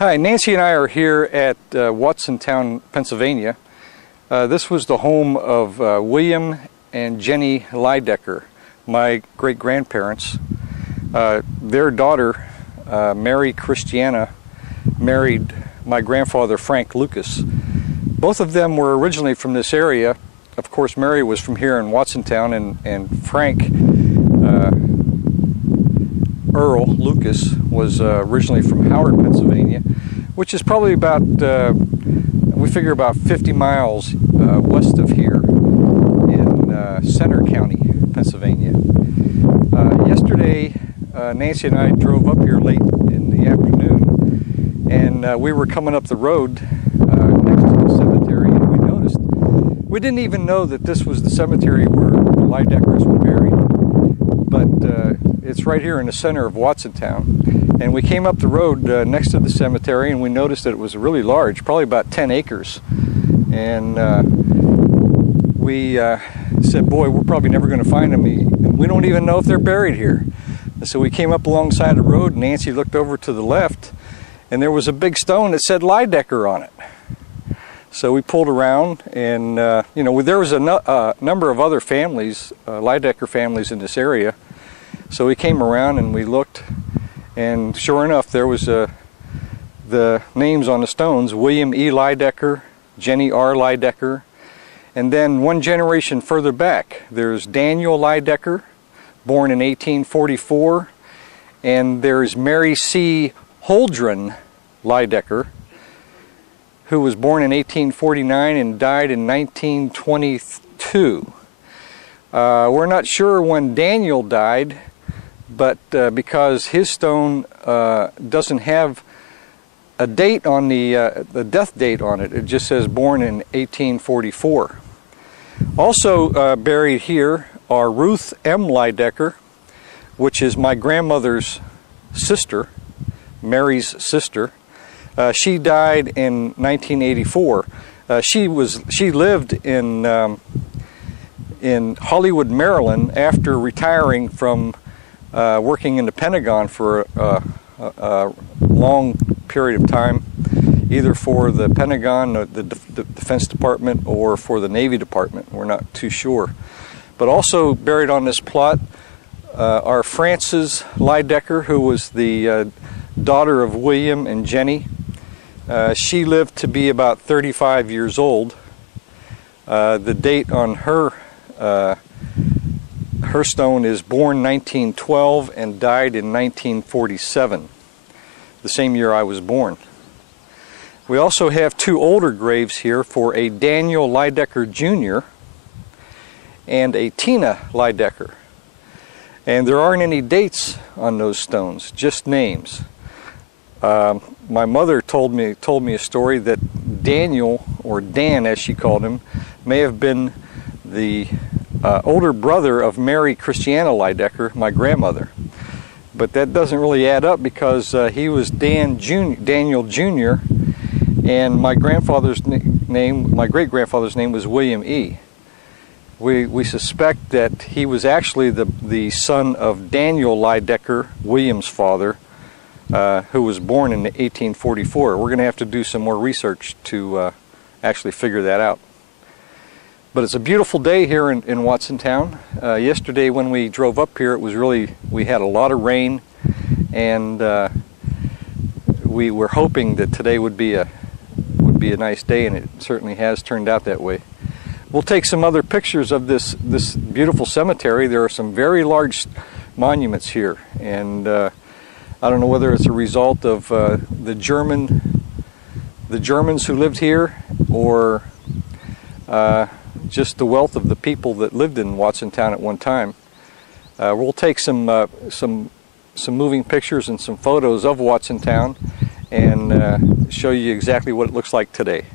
Hi, Nancy and I are here at Watsontown, Pennsylvania. This was the home of William and Jenny Laidacker, my great-grandparents. Their daughter, Mary Christiana, married my grandfather, Frank Lucas. Both of them were originally from this area. Of course, Mary was from here in Watsontown, and Frank Earl Lucas was originally from Howard, Pennsylvania, which is probably about, we figure about 50 miles west of here in Center County, Pennsylvania. Yesterday, Nancy and I drove up here late in the afternoon, and we were coming up the road next to the cemetery, and we noticed, we didn't even know that this was the cemetery where the Laidackers were buried, but it's right here in the center of Watsontown. And we came up the road next to the cemetery, and we noticed that it was really large, probably about 10 acres. And we said, boy, we're probably never going to find them. We don't even know if they're buried here. So we came up alongside the road, and Nancy looked over to the left, and there was a big stone that said Laidacker on it. So we pulled around, and you know, there was a number of other families, Laidacker families in this area. So we came around and we looked, and sure enough, there was the names on the stones: William E. Laidacker, Jenny R. Laidacker, and then one generation further back, there's Daniel Laidacker, born in 1844, and there's Mary C. Holdren Laidacker, who was born in 1849 and died in 1922. We're not sure when Daniel died, but because his stone doesn't have a date on the death date on it, it just says born in 1844. Also buried here are Ruth M. Laidacker, which is my grandmother's sister, Mary's sister. She died in 1984. She lived in Hollywood, Maryland, after retiring from working in the Pentagon for a long period of time, either for the Pentagon, the Defense Department, or for the Navy Department. We're not too sure. But also buried on this plot are Frances Laidacker, who was the daughter of William and Jenny. She lived to be about 35 years old. The date on her stone is born 1912 and died in 1947, the same year I was born. We also have two older graves here for a Daniel Laidacker Jr. and a Tina Laidacker. And there aren't any dates on those stones, just names. My mother told me a story that Daniel, or Dan as she called him, may have been the older brother of Mary Christiana Laidacker, my grandmother. But that doesn't really add up, because he was Daniel Jr., and my grandfather's name, my great-grandfather's name was William E. We suspect that he was actually the son of Daniel Laidacker, William's father, who was born in 1844. We're going to have to do some more research to actually figure that out. But it's a beautiful day here in Watsontown. Yesterday when we drove up here, it was we had a lot of rain, and we were hoping that today would be a nice day, and it certainly has turned out that way. We'll take some other pictures of this beautiful cemetery. There are some very large monuments here, and I don't know whether it's a result of the Germans who lived here, or just the wealth of the people that lived in Watsontown at one time. We'll take some moving pictures and some photos of Watsontown and show you exactly what it looks like today.